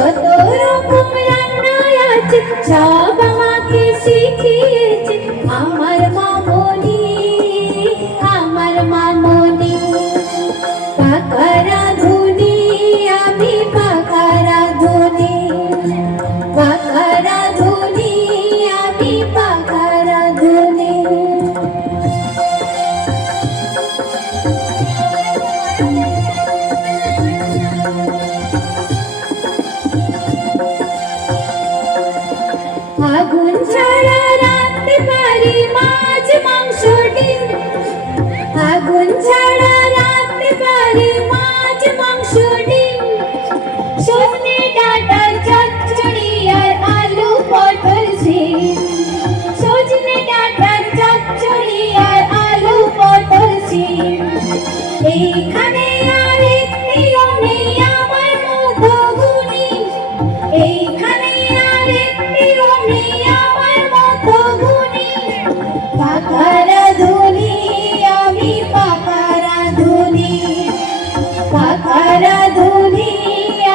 যত রকম রান্না আছে সব আমাকে শিখিয়েছে আমার মামনি, আমার মামনি। পাকা রাঁধুনি আমি, পাকা রাঁধুনি, পাকা রাঁধুনি আমি, পাকা রাঁধুনি। আগুন ছাড়া রাঁধতে পারি মাছ মাংস ডিম, আগুন ছাড়া রাঁধতে পারি মাছ মাংস ডিম। সজনে ডাঁটার চচ্চড়ি আর আলু পটল সিম, সজনে ডাঁটার চচ্চড়ি আর আলু পটল সিম। এইখানে আর একটিও নেই আমার মতো গুণী, এইখানে আর একটিও নেই আমার মতো গুণী। পাকা রাঁধুনি আমি, পাকা রাঁধুনি, পাকা রাঁধুনি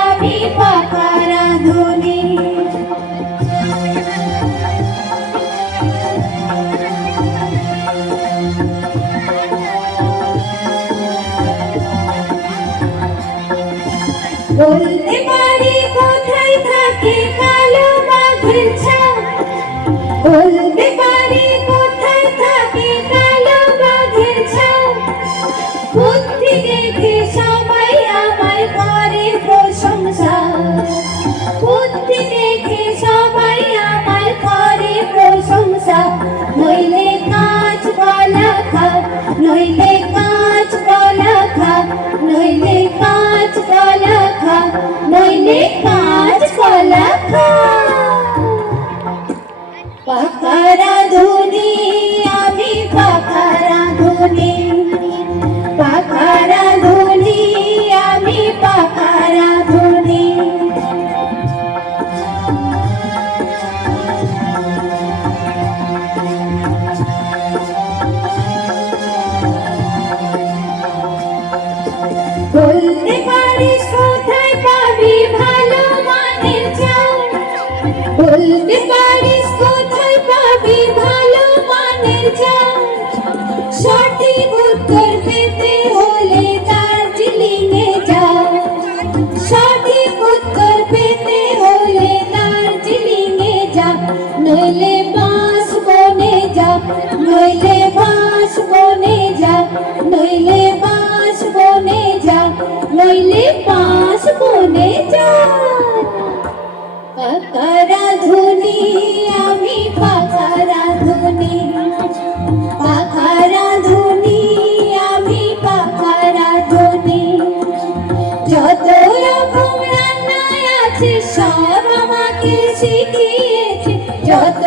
আমি, পাকা রাঁধুনি। বলতে পারি কোথায় থাকে কালো বাঘের ছাপ, বলতে পারি কোথায় থাকে কালো বাঘের ছাপ। বুদ্ধি দেখে সবাই আমায় করে প্রশংসা, বুদ্ধি দেখে সবাই আমায় করে প্রশংসা। নইলে কাঁচ কলা খা, নইলে কাঁচ কলা খা, নইলে কাঁচ কলা খা, নইলে কাঁচ কলা খা। পাকা রাঁধুনি আমি, পাকা রাঁধুনি, পাকা রাঁধুনি আমি, পাকা রাঁধুনি। বলতে পারিস কোথায় পাবি ভালো মানের চাল, বলতে পারিস কোথায় পাবি ভালো মানের চাল। সঠিক উত্তর পেতে হলে দার্জিলিংয়ে যাও, সঠিক উত্তর পেতে হলে দার্জিলিংয়ে যাও। নইলে বাঁশ বনে যাও, নইলে বাঁশ বনে যাও, নইলে বাঁশ বনে যাও, নইলে বাঁশ বনে যাও। পাকা রাঁধুনি আমি, পাকা রাঁধুনি, পাকা রাঁধুনি আমি, পাকা রাঁধুনি। যত রকম রান্না আছে সব আমাকে শিখিয়েছে, যত